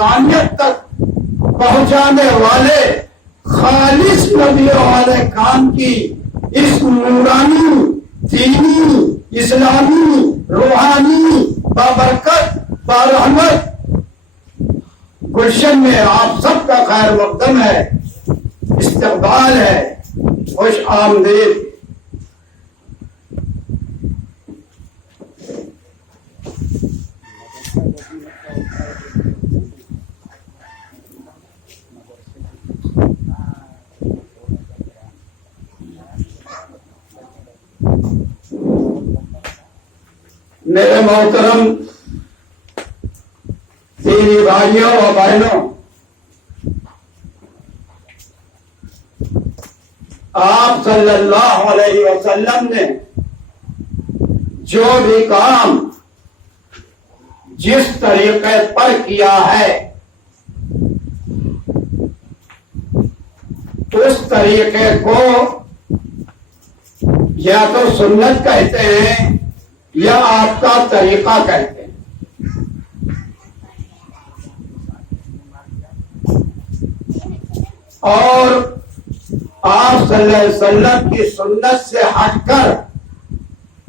انسانیت تک پہنچانے والے خالص نبیوں والے کام کی اس نورانی دینی اسلامی روحانی بابرکت برحمت گلشن میں آپ سب کا خیر مقدم ہے، استقبال ہے، خوش آمدید۔ میرے محترم دینی بھائیوں اور بہنوں، آپ صلی اللہ علیہ وسلم نے جو بھی کام جس طریقے پر کیا ہے اس طریقے کو یا تو سنت کہتے ہیں یا آپ کا طریقہ کہتے ہیں۔ اور آپ صلی اللہ علیہ وسلم کی سنت سے ہٹ کر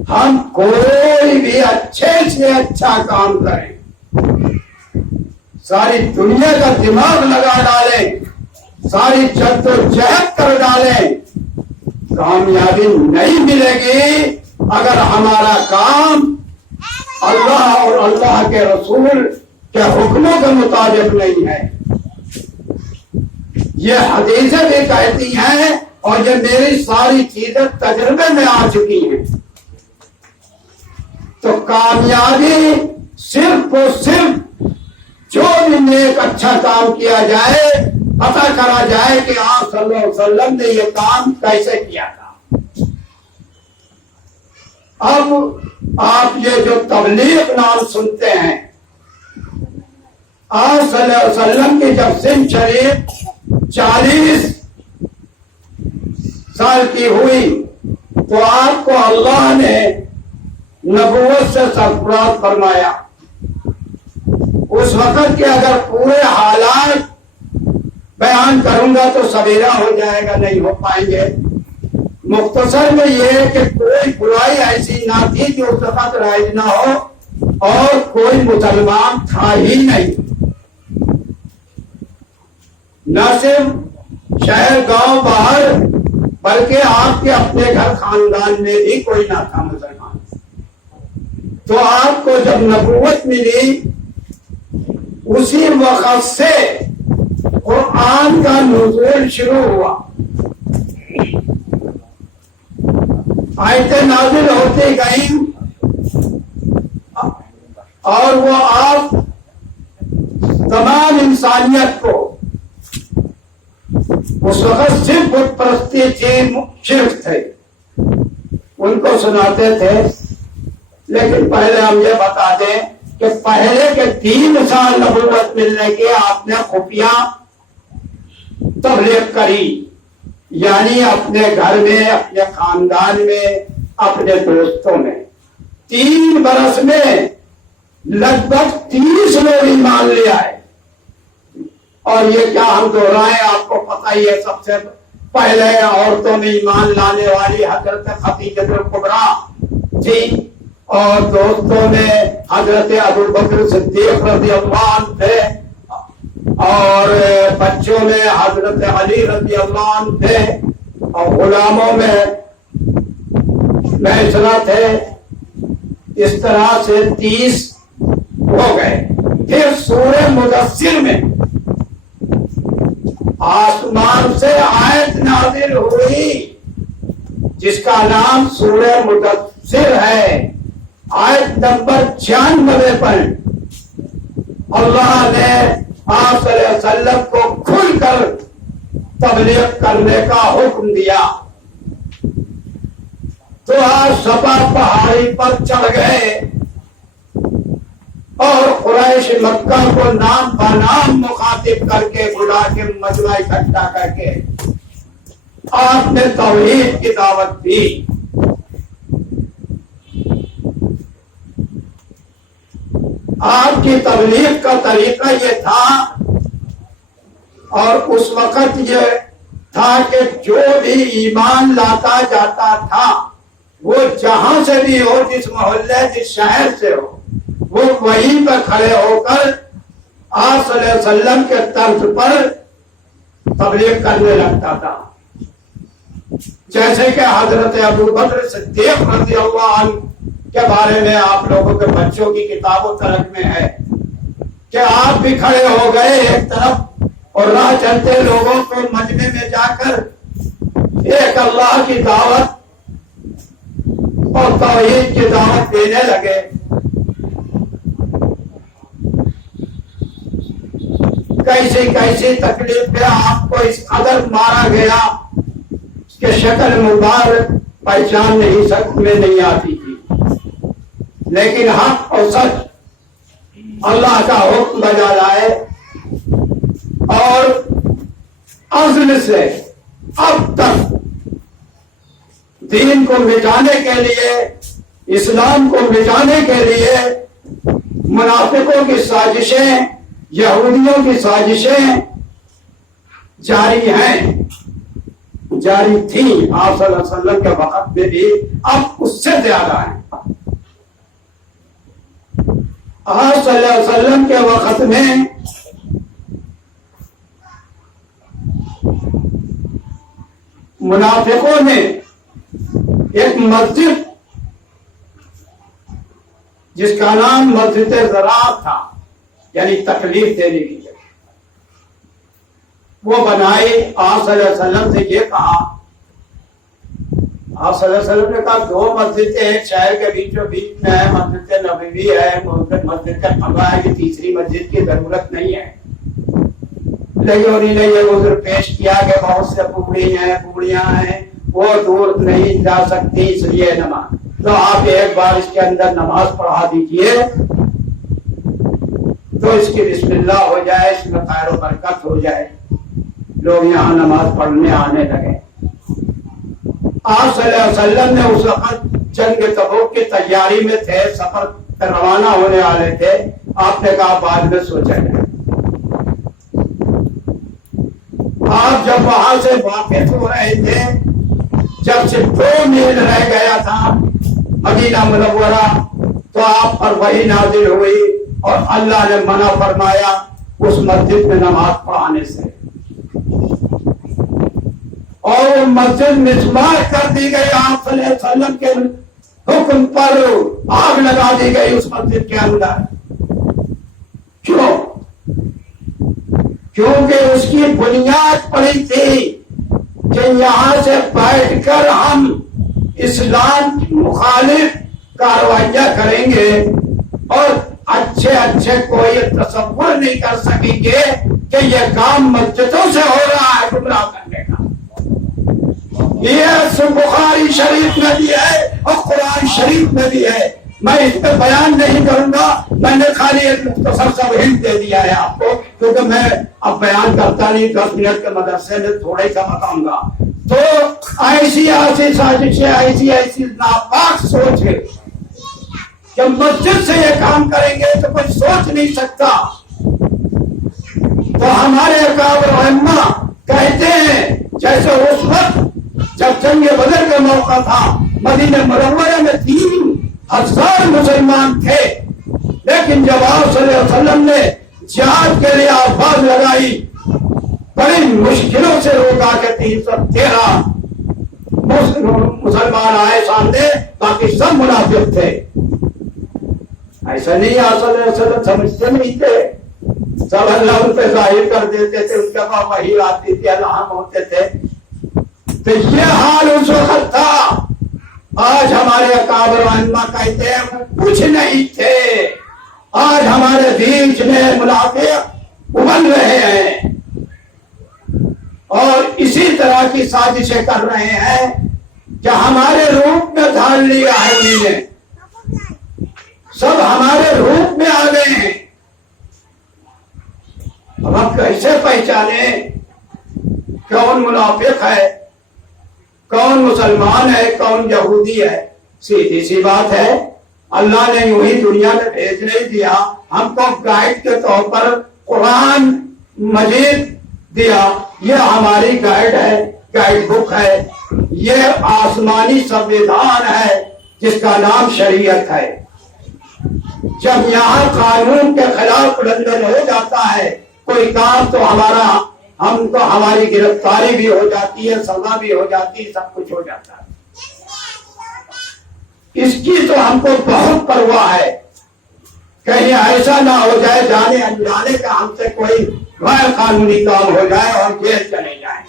ہم کوئی بھی اچھے سے اچھا کام کریں، ساری دنیا کا دماغ لگا ڈالیں، ساری جد و جہد کر ڈالیں، کامیابی نہیں ملے گی اگر ہمارا کام اللہ اور اللہ کے رسول کے حکموں کے مطابق نہیں ہے۔ یہ حدیثیں بھی کہتی ہیں اور یہ میری ساری چیزیں تجربے میں آ چکی ہیں۔ تو کامیابی صرف اور صرف جو بھی نیک اچھا کام کیا جائے، پتہ کرا جائے کہ آپ صلی اللہ علیہ وسلم نے یہ کام کیسے کیا تھا۔ اب آپ یہ جو تبلیغ نام سنتے ہیں، آپ صلی اللہ علیہ وسلم کی جب سن شریف 40 سال کی ہوئی تو آپ کو اللہ نے نبوت سے سرفراز فرمایا۔ اس وقت کے اگر پورے حالات بیان کروں گا تو سویرا ہو جائے گا، نہیں ہو پائیں گے۔ مختصر میں یہ کہ کوئی برائی ایسی نہ تھی جو اس وقت رائج نہ ہو، اور کوئی مسلمان تھا ہی نہیں۔ نہ صرف شہر گاؤں باہر بلکہ آپ کے اپنے گھر خاندان میں بھی کوئی نہ تھا مسلمان۔ تو آپ کو جب نبوت ملی اسی وقت سے قرآن کا نزول شروع ہوا، آیتیں نازل ہوتی گئیں، اور وہ آپ تمام انسانیت کو، اس وقت صرف بت پرستی تھی، شرک تھے، ان کو سناتے تھے۔ لیکن پہلے ہم یہ بتا دیں کہ پہلے کے 3 سال نبوت ملنے کے آپ نے خفیہ تبلیغ کری، یعنی اپنے گھر میں، اپنے خاندان میں، اپنے دوستوں میں۔ 3 برس میں لگ بھگ 30 لوگ ایمان لے آئے۔ اور یہ کیا ہم دہرائیں، آپ کو پتہ ہی ہے، سب سے پہلے عورتوں میں ایمان لانے والی حضرت خدیجہ الکبریٰ تھی، اور دوستوں میں حضرت ابوبکر صدیق رضی اللہ عنہ تھے، اور بچوں میں حضرت علی رضی اللہ عنہ تھے، اور غلاموں میں میسرہ تھے۔ اس طرح سے 30 ہو گئے۔ پھر سورہ مدثر میں آسمان سے آیت نازل ہوئی جس کا نام سورہ مدثر ہے۔ آیت نمبر 96 پر اللہ نے آپ صلی اللہ علیہ وسلم کو کھل کر تبلیغ کرنے کا حکم دیا۔ تو آپ صفا پہاڑی پر چڑھ گئے اور قریش مکہ کو نام بنام مخاطب کر کے بلا کے مجمع اکٹھا کر کے آپ نے توحید کی دعوت دی۔ آپ کی تبلیغ کا طریقہ یہ تھا، اور اس وقت یہ تھا کہ جو بھی ایمان لاتا جاتا تھا وہ جہاں سے بھی ہو، جس محلے جس شہر سے ہو، وہ وہیں پر کھڑے ہو کر آپ صلی اللہ علیہ وسلم کے طرز پر تبلیغ کرنے لگتا تھا. جیسے کہ حضرت ابو بکر صدیق رضی اللہ عنہ کے بارے میں آپ لوگوں کے بچوں کی کتاب و ترک میں ہے کہ آپ بھی کھڑے ہو گئے ایک طرف اور راہ چلتے لوگوں کو مجمع میں جا کر ایک اللہ کی دعوت اور توحید کی دعوت دینے لگے. کیسی کیسی تکلیف پہ آپ کو اس قدر مارا گیا کہ شکل مبارک پہچان نہیں میں نہیں آتی تھی، لیکن حق اور سچ اللہ کا حکم بجا لائے اور عزم سے اب تک دین کو مٹانے کے لیے، اسلام کو مٹانے کے لیے منافقوں کی سازشیں، یہودیوں کی سازشیں جاری ہیں، جاری تھیں آپ صلی اللہ علیہ وسلم کے وقت میں بھی، اب اس سے زیادہ ہیں. آپ صلی اللہ علیہ وسلم کے وقت میں منافقوں نے ایک مسجد جس کا نام مسجد زراعت تھا، یعنی تکلیف دینے کی جگہ، وہ بنائی. آپ صلی اللہ علیہ وسلم سے یہ کہا، آپ صلی اللہ علیہ وسلم نے کہا دو مسجدیں ایک شہر کے بیچوں بیچ میں ہے، مسجد نبوی ہے، مسجد قبا ہے، کہ تیسری مسجد کی ضرورت نہیں ہے. لیکن انہوں نے یہ عذر پیش کیا کہ بہت سے پوڑیاں ہیں وہ دور نہیں جا سکتی، اس لیے نماز، تو آپ ایک بار اس کے اندر نماز پڑھا دیجئے تو اس کی بسم اللہ ہو جائے، اس میں خیر و برکت ہو جائے. لوگ یہاں نماز پڑھنے آنے لگے. آپ صلی اللہ علیہ وسلم نے اس وقت جنگ تبوک کی تیاری میں تھے، سفر پر روانہ ہونے والے تھے. آپ نے کہا بعد میں سوچا جائے. آپ جب وہاں سے واپس ہو رہے تھے، جب سے 2 میل رہ گیا تھا مدینہ منورہ، تو آپ پر وحی نازل ہوئی اور اللہ نے منع فرمایا اس مسجد میں نماز پڑھانے سے، اور وہ مسجد مسمار کر دی گئی. آپ صلی اللہ علیہ وسلم کے حکم پر آگ لگا دی گئی اس مسجد کے اندر. کیوں؟ کیونکہ اس کی بنیاد پڑی تھی کہ یہاں سے بیٹھ کر ہم اسلام کی مخالف کاروائیاں کریں گے اور اچھے کوئی تصور نہیں کر سکیں گے کہ یہ کام مسجدوں سے ہو رہا ہے گمراہ کرنے کا. یہ بخاری شریف میں بھی ہے اور قرآن شریف میں بھی ہے. میں اس پہ بیان نہیں کروں گا، میں نے خالی ایک مختصر سا ہنٹ دے دیا ہے آپ کو، کیونکہ میں اب بیان کرتا نہیں، 10 منٹ کے مدرسے میں تھوڑے سا بتاؤں گا. تو ایسی سازشیں، ایسی ناپاک سوچ ہے کہ مسجد سے یہ کام کریں گے تو کوئی سوچ نہیں سکتا. تو ہمارے اکابر ائمہ کہتے ہیں جیسے اس وقت جب جنگ بدر کا موقع تھا، مدینہ منورہ میں 3000 مسلمان تھے، لیکن جب آپ صلی اللہ علیہ وسلم نے جہاد کے لیے آواز لگائی، بڑی مشکلوں سے روکا کے 313 مسلمان آئے سامنے، باقی سب منافق تھے. ایسا نہیں آپ صلی اللہ علیہ وسلم سمجھتے نہیں تھے، سب اللہ ان پہ ظاہر کر دیتے تھے، ان کے پاس وحی آتی تھی، اللہ ہوتے تھے. تو یہ حال اس وقت تھا. آج ہمارے اکابر ائمہ کہتے ہیں کچھ نہیں تھے. آج ہمارے بیچ میں منافق ابل رہے ہیں اور اسی طرح کی سازشیں کر رہے ہیں کہ ہمارے روپ میں ڈھال لیا ہے. انہوں نے سب ہمارے روپ میں آ گئے ہیں. اب ہم کیسے پہچانے کون منافق ہے، کون مسلمان ہے، کون یہودی ہے؟ سیدھی سی بات ہے، اللہ نے یوں ہی دنیا میں بھیج نہیں دیا، ہم کو گائیڈ کے طور پر قرآن مجید دیا، یہ ہماری گائیڈ ہے، گائیڈ بک ہے، یہ آسمانی سنویدھان ہے جس کا نام شریعت ہے۔ جب یہاں قانون کے خلاف الگھن ہو جاتا ہے کوئی کام تو ہم کو ہماری گرفتاری بھی ہو جاتی ہے، سزا بھی ہو جاتی ہے، سب کچھ ہو جاتا ہے۔ اس کی تو ہم کو بہت پرواہ ہے، کہیں ایسا نہ ہو جائے جانے انجانے کا ہم سے کوئی غیر قانونی کام ہو جائے اور جیل چلے جائیں۔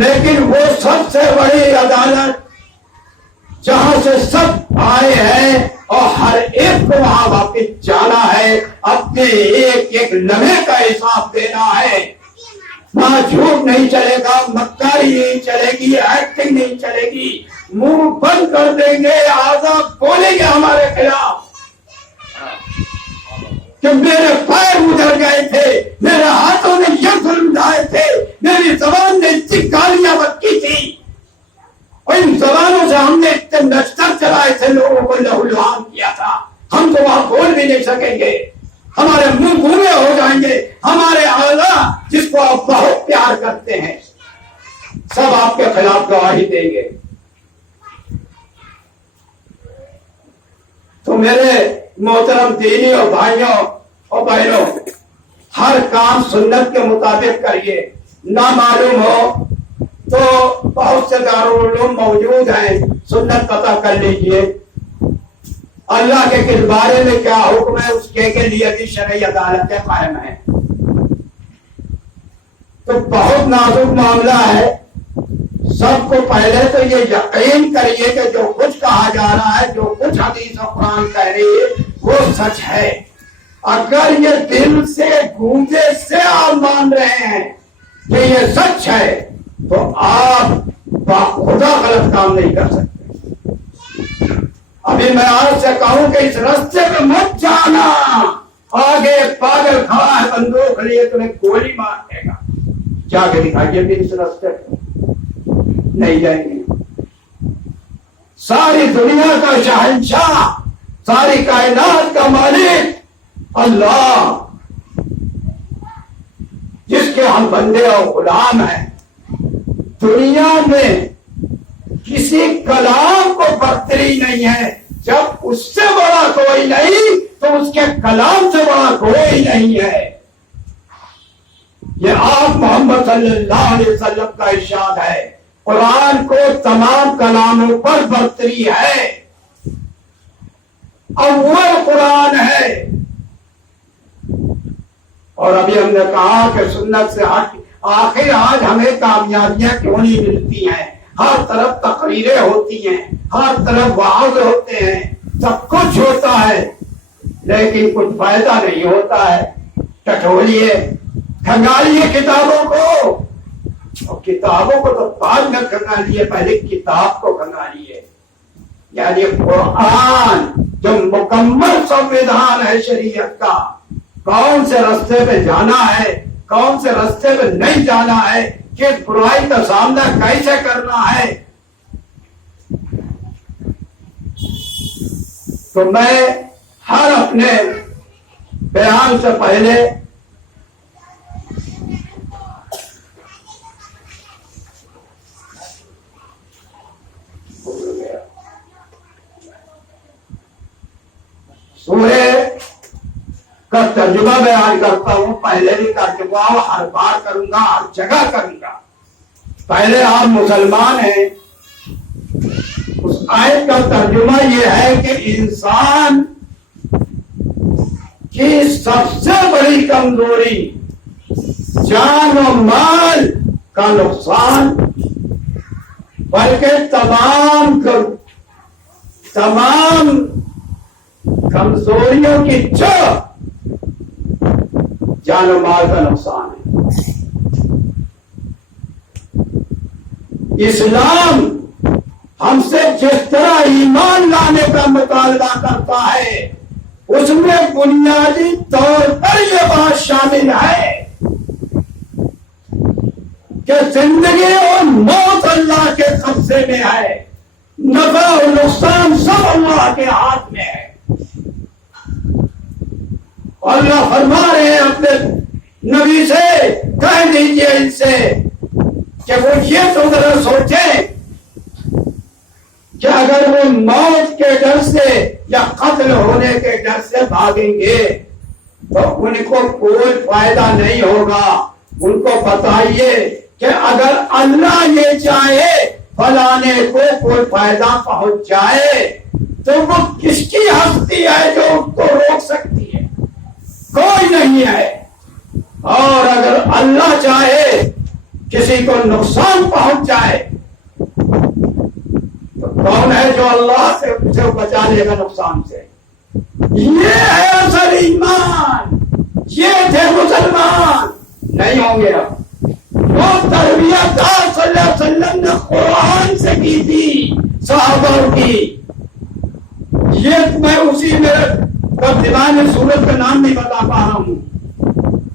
لیکن وہ سب سے بڑی عدالت جہاں سے سب آئے ہیں اور ہر ایک کو وہاں واپس جانا ہے، اپنے ایک ایک لمحے کا حساب دینا ہے۔ وہاں جھوٹ نہیں چلے گا، مکاری نہیں چلے گی، ایکٹنگ نہیں چلے گی، منہ بند کر دیں گے، آزاد بولیں گے ہمارے خلاف کہ میرے پیر ادھر گئے تھے، میرے ہاتھوں نے یہ ظلم ڈھائے تھے، میری زبان نے اتنی گالیاں بکی تھی، اور ان زبانوں سے ہم نے اتنے نشتر چلائے تھے، لوگوں کو لہو لہان کیا تھا، ہم تو وہاں بول بھی نہیں سکیں گے، ہمارے منہ گونگے ہو جائیں گے۔ ہمارے آلہ جس کو آپ بہت پیار کرتے ہیں سب آپ کے خلاف گواہی دیں گے۔ تو میرے محترم دینی اور بھائیوں اور بہنوں، ہر کام سنت کے مطابق کریے، نہ معلوم ہو تو بہت سے دارالعلوم موجود ہیں، سنت پتہ کر لیجئے، اللہ کے کس بارے میں کیا حکم ہے اس کے لیے بھی شرعی عدالتیں قائم ہیں۔ تو بہت نازک معاملہ ہے، سب کو پہلے تو یہ یقین کریے کہ جو کچھ کہا جا رہا ہے، جو کچھ حدیث و قرآن کہہ رہی ہے وہ سچ ہے۔ اگر یہ دل سے گونجے سے آپ مان رہے ہیں کہ یہ سچ ہے تو آپ خدا غلط کام نہیں کر سکتے۔ ابھی میں آپ سے کہوں کہ اس راستے پہ مت جانا، آگے پاگل کھڑا ہے بندوق لیے تمہیں گولی مار دے گا، جا کے دکھائیے بھی اس راستے پہ نہیں جائیں گے۔ ساری دنیا کا شہنشاہ، ساری کائنات کا مالک اللہ، جس کے ہم بندے اور غلام ہیں، دنیا میں کسی کلام کو برتری نہیں ہے۔ جب اس سے بڑا کوئی نہیں تو اس کے کلام سے بڑا کوئی نہیں ہے۔ یہ آپ محمد صلی اللہ علیہ وسلم کا ارشاد ہے، قرآن کو تمام کلاموں پر برتری ہے، اول قرآن ہے۔ اور ابھی ہم نے کہا کہ سنت سے آخر آج ہمیں کامیابیاں کیوں نہیں ملتی ہیں؟ ہر طرف تقریریں ہوتی ہیں، ہر طرف وعظ ہوتے ہیں، سب کچھ ہوتا ہے، لیکن کچھ فائدہ نہیں ہوتا ہے۔ ٹٹولیے، کھنگالیے کتابوں کو، اور کتابوں کو تو بعد میں کھنگالیے، پہلے کتاب کو کھنگالیے، یعنی قرآن جو مکمل سنویدھان ہے شریعت کا، کون سے راستے پہ جانا ہے، کون سے راستے پہ نہیں جانا ہے، کس برائی کا سامنا کیسے کرنا ہے۔ تو میں ہر اپنے بیان سے پہلے سورہ کا ترجمہ بیان کرتا ہوں، پہلے بھی کر چکا ہوں، ہر بار کروں گا، ہر جگہ کروں گا۔ پہلے آپ مسلمان ہیں، اس آیت کا ترجمہ یہ ہے کہ انسان کی سب سے بڑی کمزوری جان و مال کا نقصان، بلکہ تمام کمزوریوں کی جڑ جان و مال کا نقصان ہے۔ اسلام ہم سے جس طرح ایمان لانے کا مطالبہ کرتا ہے اس میں بنیادی طور پر یہ بات شامل ہے کہ زندگی اور موت اللہ کے قبضے میں ہے، نفع اور نقصان سب اللہ کے ہاتھ میں ہے. اللہ فرما رہے ہیں اپنے نبی سے، کہہ دیجئے ان سے کہ وہ یہ تو ذرا سوچیں کہ اگر وہ موت کے ڈر سے یا قتل ہونے کے ڈر سے بھاگیں گے تو ان کو کوئی فائدہ نہیں ہوگا. ان کو بتائیے کہ اگر اللہ یہ چاہے فلانے کو کوئی فائدہ پہنچ جائے تو وہ کس کی ہستی ہے جو اس کو روک سکتی ہے؟ کوئی نہیں ہے. اور اگر اللہ چاہے کسی کو نقصان پہنچ جائے تو کون ہے جو اللہ سے اسے بچا لے گا نقصان سے؟ یہ ہے اصل ایمان. یہ تھے مسلمان. نہیں ہوں گے اب. وہ تربیت صلی اللہ علیہ وسلم نے قرآن سے کی تھی صحابہ کی. یہ میں اسی میرے دیوان سورت کا نام نہیں بتا پا رہا ہوں.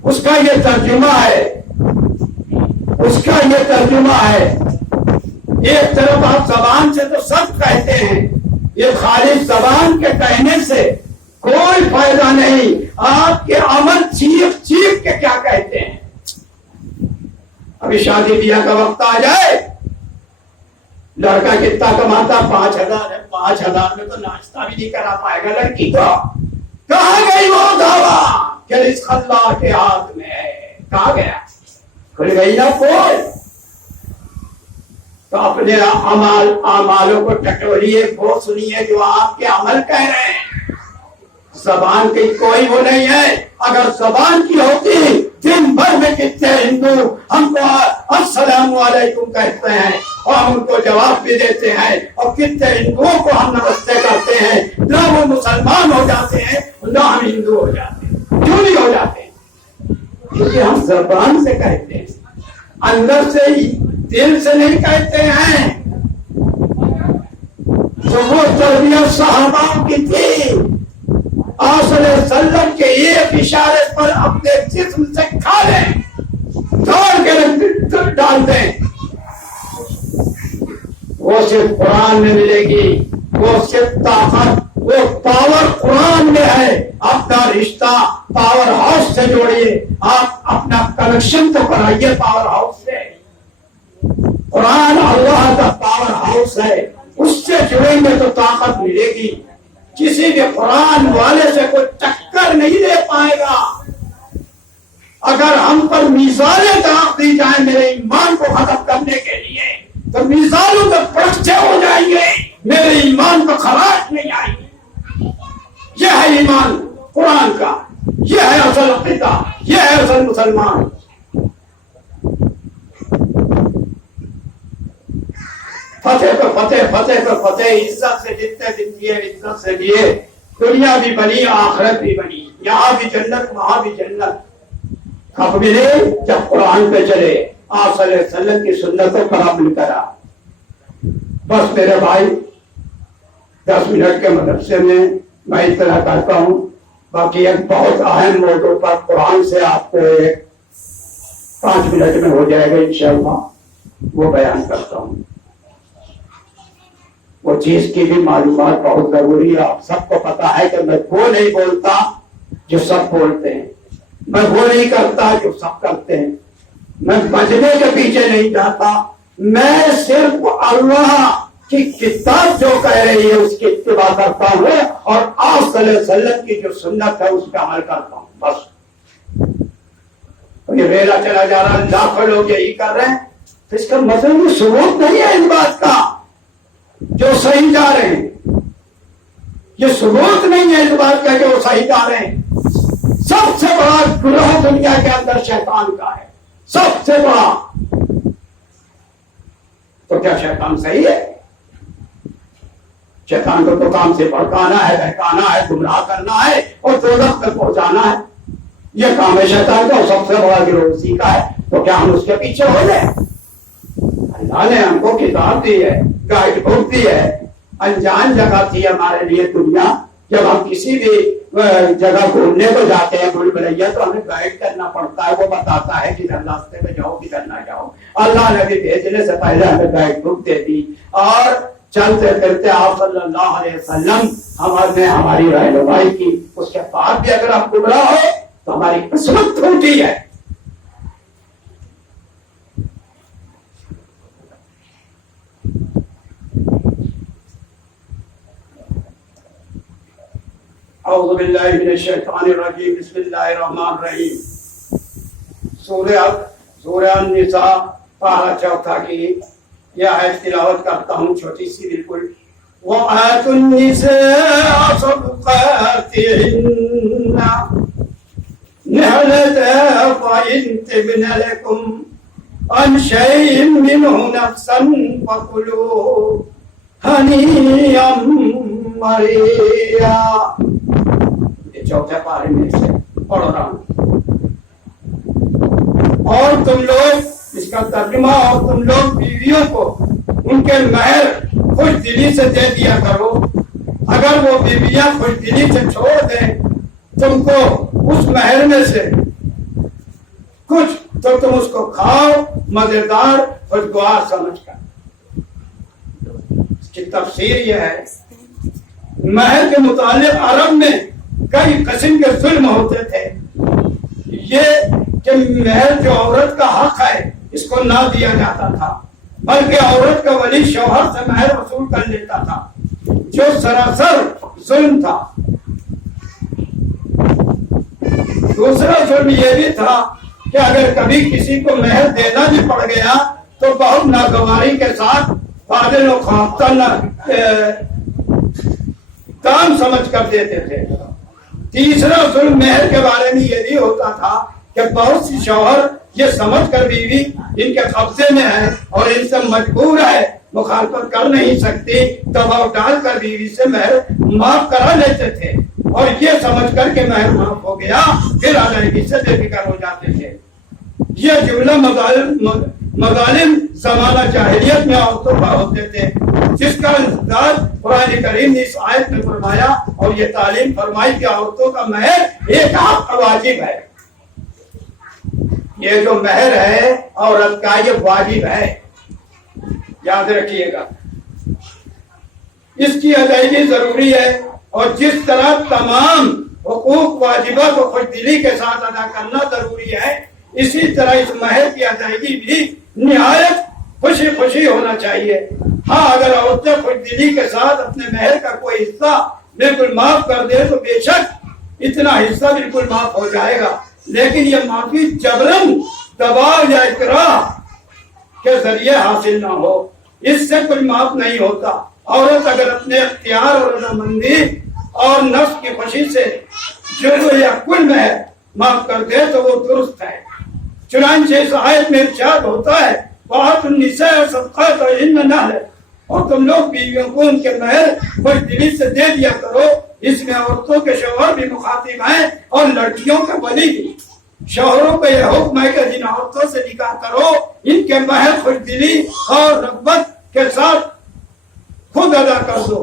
اس کا یہ ترجمہ ہے. اس کا یہ ترجمہ ہے. ایک طرف آپ زبان سے تو سب کہتے ہیں، یہ خالص زبان کے کہنے سے کوئی فائدہ نہیں. آپ کے عمل چیخ چیخ کے کیا کہتے ہیں. ابھی شادی بیاہ کا وقت آ جائے، لڑکا کتنا کماتا؟ 5,000 ہے. 5,000 میں تو ناشتہ بھی نہیں کرا پائے گا لڑکی کو. کہاں گئی وہ دعویٰ کہ رزق اللہ کے ہاتھ میں ہے؟ کہاں گیا؟ کھل گئی نا کوئی. تو اپنے اعمالوں کو ٹٹولیے، وہ سنیے جو آپ کے عمل کہہ رہے ہیں. زبان کی کوئی وہ نہیں ہے. اگر زبان کی ہوتی دن بھر میں کتنے ہندو ہم کو السلام علیکم کہتے ہیں اور ہم ان کو جواب بھی دیتے ہیں، اور کتنے ہندوؤں کو ہم نمستے کرتے ہیں. نہ وہ مسلمان ہو جاتے ہیں نہ ہم ہندو ہو جاتے ہیں. کیوں نہیں ہو جاتے؟ کیونکہ ہم زبان سے کہتے ہیں، اندر سے ہی، دل سے نہیں کہتے ہیں. تو وہ تربیت صحابہ کی تھی. آپ صلی اللہ علیہ وسلم کے ایک اشارے پر اپنے جسم سے کھا لیں، توڑ کے ڈال دیں. وہ صرف قرآن میں ملے گی. وہ صرف طاقت، وہ پاور قرآن میں ہے. اپنا رشتہ پاور ہاؤس سے جوڑیے. آپ اپنا کنیکشن تو کرائیے پاور ہاؤس سے. قرآن اللہ کا پاور ہاؤس ہے. اس سے جڑیں گے تو طاقت ملے گی. کسی بھی قرآن والے سے کوئی ٹکر نہیں دے پائے گا. اگر ہم پر مثالیں طاق دی جائیں میرے ایمان کو ختم کرنے کے لیے تو مثالوں کے پرچے ہو جائیں گے، میرے ایمان کو خراش نہیں آئے گی. یہ ہے ایمان قرآن کا. یہ ہے اصل عقیدہ. یہ ہے اصل مسلمان. فتح پر فتح، فتح پر فتح. عزت سے جتنے دن دیے عزت سے دیے. دنیا بھی بنی، آخرت بھی بنی. یہاں بھی جنت، وہاں بھی جنت. کب ملے؟ جب قرآن پہ چلے، آپ صلی اللہ علیہ وسلم کی سنتوں پر عمل کرا. بس میرے بھائی 10 منٹ کے مدرسے میں میں اطلاع کرتا ہوں. باقی ایک بہت اہم موضوع پر قرآن سے آپ کو 5 منٹ میں ہو جائے گا انشاءاللہ، وہ بیان کرتا ہوں. وہ چیز کی بھی معلومات بہت ضروری ہے. آپ سب کو پتا ہے کہ میں وہ نہیں بولتا جو سب بولتے ہیں، میں وہ نہیں کرتا جو سب کرتے ہیں، میں بجنے کے پیچھے نہیں جاتا. میں صرف اللہ کی کتاب جو کہہ رہی ہے اس کی اتباع کرتا ہوں اور آپ صلی اللہ علیہ وسلم کی جو سنت ہے اس پہ عمل کرتا ہوں. بس یہ ویلا چلا جا رہا ہے، لاکھوں لوگ یہی کر رہے ہیں. تو اس کا مطلب یہ ثبوت نہیں ہے اس بات کا جو صحیح جا رہے ہیں. یہ ثبوت نہیں ہے اس بات کا کہ وہ صحیح جا رہے ہیں. سب سے بڑا گروہ دنیا کے اندر شیطان کا ہے، سب سے بڑا. تو کیا شیطان صحیح ہے؟ شیطان کو تو کام سے بھڑکانا ہے، بہکانا ہے، گمراہ کرنا ہے اور دوزخ تک پہنچانا ہے. یہ کام ہے شیطان کا، اور سب سے بڑا گروہ اسی کا ہے. تو کیا ہم اس کے پیچھے ہو جائیں؟ اللہ نے ہم کو کتاب دی ہے، گائیڈ بک دی ہے. انجان جگہ تھی ہمارے لیے دنیا. جب ہم کسی بھی جگہ گھومنے کو جاتے ہیں بھول بھلیا تو ہمیں گائیڈ کرنا پڑتا ہے. وہ بتاتا ہے کدھر راستے پہ جاؤ، کدھر نہ جاؤ. اللہ نے بھی بھیجنے سے پہلے ہمیں گائیڈ بک دے دی. اور چلتے پھرتے آپ صلی اللہ علیہ وسلم ہمارے ہماری رہنمائی کی، اس کے بعد بھی اگر آپ گمراہ ہو تو ہماری قسمت ٹوٹی ہے۔ اعوذ باللہ من الشیطان الرجیم، بسم اللہ الرحمن الرحیم۔ سورہ النساء پارہ 4 کی یہ آیت تلاوت کرتا ہوں، چھوٹی سی بالکل۔ وَآتُوا النِّسَاءَ صَدُقَاتِهِنَّ نِحْلَةً فَإِن تِبْنَ لَكُمْ عَنْ شَيْءٍ مِّنْهُ نَفْسًا فَكُلُوهُ هَنِيئًا مَرِيئًا۔ چوتھے پارے میں سے پڑھ رہا ہوں۔ اور تم لوگ، اس کا ترجمہ، اور تم لوگ بیویوں کو ان کے مہر خوش دلی سے دے دیا کرو۔ اگر وہ بیویاں خوش دلی سے چھوڑ دیں تم کو اس مہر میں سے کچھ، تو تم اس کو کھاؤ مزیدار خوشگوار سمجھ کر۔ اس کی تفسیر یہ ہے، مہر کے متعلق عرب میں کئی قسم کے ظلم ہوتے تھے۔ یہ کہ مہر جو عورت کا حق ہے اس کو نہ دیا جاتا تھا، بلکہ عورت کا ولی شوہر سے مہر وصول کر لیتا تھا، جو سراسر ظلم تھا۔ دوسرا ظلم یہ بھی تھا کہ اگر کبھی کسی کو مہر دینا بھی پڑ گیا تو بہت ناگواری کے ساتھ فاضل و خوافتہ کام سمجھ کر دیتے تھے۔ تیسرا ظلم مہر کے بارے میں یہ بھی ہوتا تھا کہ بہت سی شوہر یہ سمجھ کر بیوی ان کے قبضے میں ہے اور ان سے مجبور ہے، مخالفت کر نہیں سکتی، دباؤ ڈال کر بیوی سے مہر معاف کرا لیتے تھے، اور یہ سمجھ کر کہ مہر معاف ہو گیا پھر علیحدگی سے بے فکر ہو جاتے تھے۔ یہ جملہ مظالم زمانہ جاہلیت میں عورتوں پر ہوتے تھے، جس کا انداز قرآن کریم نے اس آیت میں فرمایا، اور یہ تعلیم فرمائی کہ عورتوں کا مہر ایک حق واجب ہے۔ یہ جو مہر ہے عورت کا یہ واجب ہے، یاد رکھیے گا، اس کی ادائیگی ضروری ہے، اور جس طرح تمام حقوق واجبہ کو خوش دلی کے ساتھ ادا کرنا ضروری ہے، اسی طرح اس مہر کی ادائیگی بھی نہایت خوشی خوشی ہونا چاہیے۔ ہاں اگر عورتیں خوش دلی کے ساتھ اپنے مہر کا کوئی حصہ بالکل معاف کر دے تو بے شک اتنا حصہ بالکل معاف ہو جائے گا، لیکن یہ معافی جبرن، دباؤ یا اکراہ کے ذریعے حاصل نہ ہو، اس سے کوئی معاف نہیں ہوتا۔ عورت اگر اپنے اختیار اور رضامندی اور نفس کی خوشی سے جزو یا کل مہر معاف کر دے تو وہ درست ہے۔ چنانچہ اس آیت میں ارشاد ہوتا ہے، وَآتُوا النِّسَاءَ صَدُقَاتِهِنَّ نِحْلَةً، اور تم لوگ بیویوں کو ان کے مہر خوش دلی سے دے دیا کرو۔ اس میں عورتوں کے شوہر بھی مخاطب ہیں اور لڑکیوں کا ولی بھی۔ شوہروں کا یہ حکم ہے کہ جن عورتوں سے نکاح کرو ان کے مہر خوش دلی اور رغبت کے ساتھ خود ادا کر دو،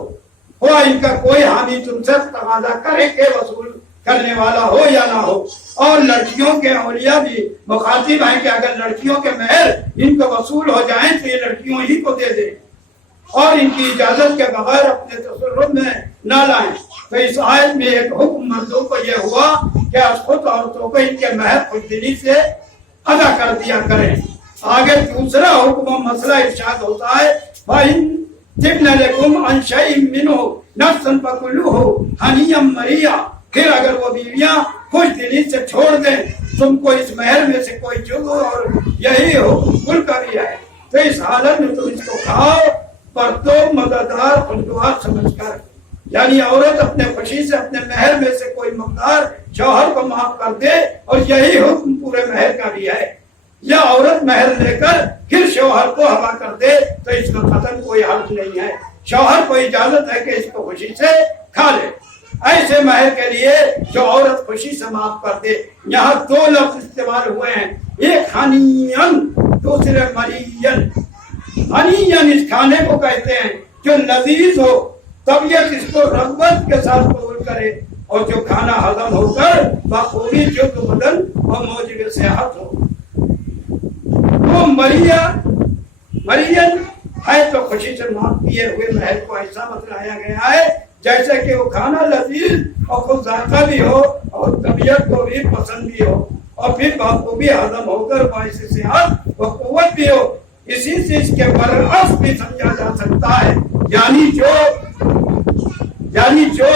ہوا ان کا کوئی حامی تم سے تقاضا کرے کہ وصول کرنے والا ہو یا نہ ہو۔ اور لڑکیوں کے اولیاء بھی مخاطب ہیں کہ اگر لڑکیوں کے مہر ان کو وصول ہو جائیں تو یہ لڑکیوں ہی کو دے دیں اور ان کی اجازت کے بغیر اپنے تصرف میں نہ لائیں۔ تو اس آیت میں ایک حکم مردوں کو یہ ہوا کہ خود عورتوں کو ان کے مہر خوش دلی سے ادا کر دیا کریں۔ آگے دوسرا حکم و مسئلہ ارشاد ہوتا ہے، فَإِن تِبْنَ لَكُمْ عَنْ شَيْءٍ مِّنْهُ نَفْسًا فَكُلُوهُ هَنِيًّا مَرِيًّا، پھر اگر وہ بیویاں خوش دلی سے چھوڑ دیں تم کو اس مہر میں سے کوئی جزو، اور یہی حکم کل کا بھی ہے، تو اس حالت میں تم اس کو کھاؤ پرتو مزیدار خوشگوار سمجھ کر۔ یعنی عورت اپنے خوشی سے اپنے مہر میں سے کوئی مقدار شوہر کو معاف کر دے، اور یہی حکم پورے مہر کا بھی ہے۔ یا عورت مہر لے کر پھر شوہر کو حوا کر دے تو اس کا قطعاً کوئی حرج نہیں ہے، شوہر کو اجازت ہے کہ اس کو خوشی سے کھا لے۔ ایسے مہر کے لیے جو عورت خوشی سے معاف کر دے، یہاں دو لفظ استعمال ہوئے ہیں، ایک ہنیئن، دوسرے مریئن۔ ہنیئن اس کھانے کو کہتے ہیں جو لذیذ ہو، طبیعت اس کو رغبت کے ساتھ قبول کرے، اور جو کھانا ہضم ہو کر بخوبی جسم و بدن اور موجب صحت ہو۔ وہ مرین ہے تو خوشی سے معاف کیے ہوئے مہر کو ایسا بتلایا گیا ہے جیسے کہ وہ کھانا لذیذ اور خود ذائقہ بھی ہو اور طبیعت کو بھی پسند بھی ہو اور پھر بخوبی ہضم ہو کر باعث صحت و قوت بھی ہو. اسی سے اس کے برعکس بھی سمجھا جا سکتا ہے، یعنی جو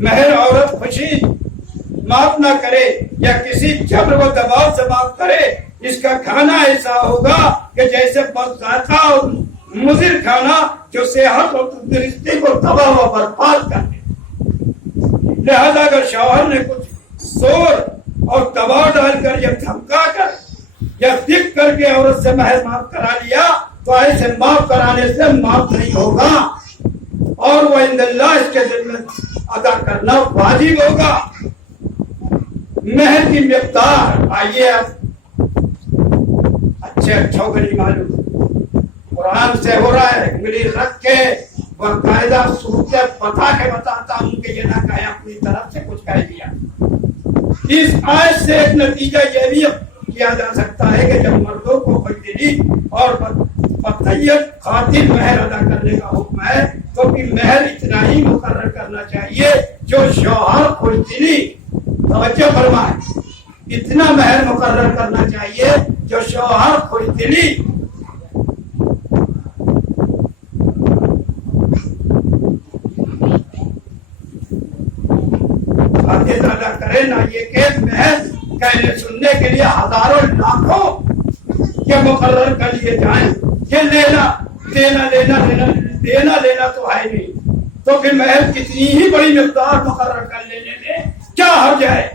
مہر عورت خوشی معاف نہ کرے یا کسی جبر و دباؤ سے معاف کرے، اس کا کھانا ایسا ہوگا کہ جیسے بد ذائقہ اور مضر کھانا جو صحت اور تندرستی کو تباہ و برباد کر دے. لہذا اگر شوہر نے کچھ زور اور دباؤ ڈال کر یا دھمکا کر یا دکھ کر کے عورت سے مہر معاف کرا لیا تو ایسے معاف کرانے سے معاف نہیں ہوگا اور وہ عند اللہ اس کے ذمہ ادا کرنا واجب ہوگا. مہر کی مقدار آئیے اب اچھوں کو نہیں معلوم، قرآن سے ہو رہا ہے، انگلی رکھ کے باقاعدہ صورت بتا کے بتاتا ہوں کہ یہ نہ کہے اپنی طرف سے کچھ کہہ دیا. اس آیت سے ایک نتیجہ یہ بھی کیا جا سکتا ہے کہ جب مردوں کو خوشدلی اور بطیت خاطر مہر ادا کرنے کا حکم ہے تو پھر مہر اتنا ہی مقرر کرنا چاہیے جو شوہر خوشدلی، توجہ فرمائیں، اتنا مہر مقرر کرنا چاہیے جو شوہر خوشدلی ادا کرے، نہ یہ کہ مہر کہنے سننے کے لیے ہزاروں لاکھوں کے مقرر کر لیے جائیں. یہ لینا تو ہے نہیں، تو پھر مہر کتنی ہی بڑی مقدار مقرر کر لینے میں کیا حرج ہے.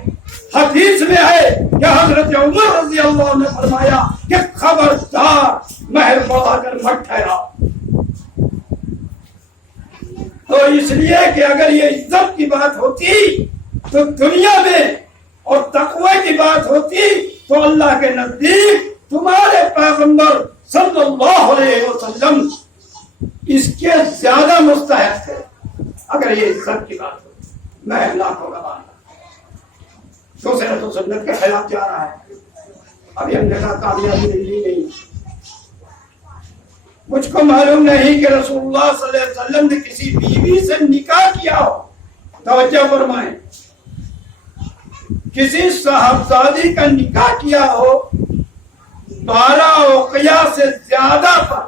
حدیث میں ہے کہ حضرت عمر رضی اللہ عنہ نے فرمایا کہ خبردار مہر بڑھا کر مت ٹھہرا. تو اس لیے کہ اگر یہ عزت کی بات ہوتی تو دنیا میں اور تقوی کی بات ہوتی تو اللہ کے نزدیک تمہارے پیغمبر صلی اللہ علیہ وسلم اس کے زیادہ مستحق تھے. اگر یہ عزت کی بات ہوتی، میں اللہ کو گواہ دوسرے تو سنت کے خلاف جا رہا ہے. ابھی ہم جگہ کامیابی ملی نہیں، مجھ کو معلوم نہیں کہ رسول اللہ صلی اللہ علیہ وسلم نے کسی بیوی سے نکاح کیا ہو. توجہ فرمائیں، کسی صاحبزادی کا نکاح کیا ہو 12 اوقیہ سے زیادہ پر،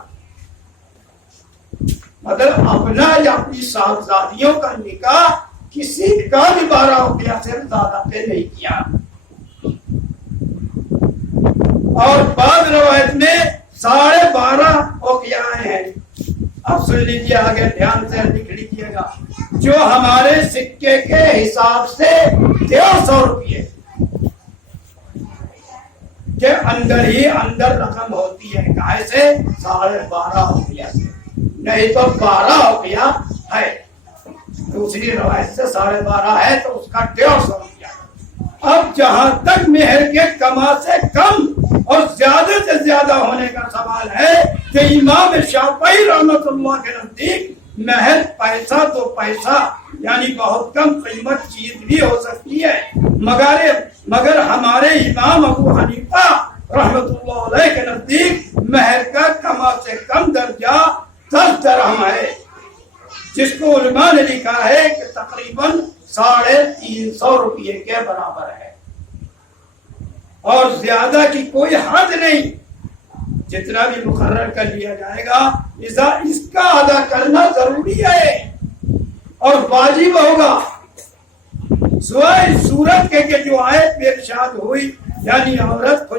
مطلب اپنا یا اپنی صاحبزادیوں کا نکاح کسی کا بھی 12 اوقیہ سے زیادہ پہ نہیں کیا. اور بعض روایت میں 12.5 اوقیہ ہیں. اب سن لیجیے، آگے دھیان سے لکھ لیجیے گا، جو ہمارے سکے کے حساب سے 150 روپیے کے اندر ہی اندر رقم ہوتی ہے. کہے سے 12.5 اوقیہ سے، نہیں تو 12 اوقیہ ہے. دوسری روایت سے 12.5 ہے تو اس کا 150 روپیہ. اب جہاں تک مہر کے کما سے کم اور زیادہ سے زیادہ ہونے کا سوال ہے کہ امام شافعی رحمۃ اللہ کے نزدیک مہر پیسہ تو پیسہ یعنی بہت کم قیمت چیز بھی ہو سکتی ہے، مگر ہمارے امام ابو حنیفہ رحمۃ اللہ علیہ کے نزدیک مہر کا کم سے کم درجہ 10 درہم ہے، جس کو علماء نے لکھا ہے کہ تقریباً 350 روپیے کے برابر ہے. اور زیادہ کی کوئی حد نہیں، جتنا بھی مقرر کر لیا جائے گا اس کا ادا کرنا ضروری ہے اور واجب ہوگا. سوائے صورت کے کہ جو آیت میں ارشاد ہوئی، یعنی عورت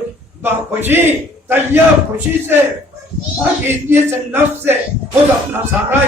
خوشی طیب خوشی سے نفس سے خود اپنا سارا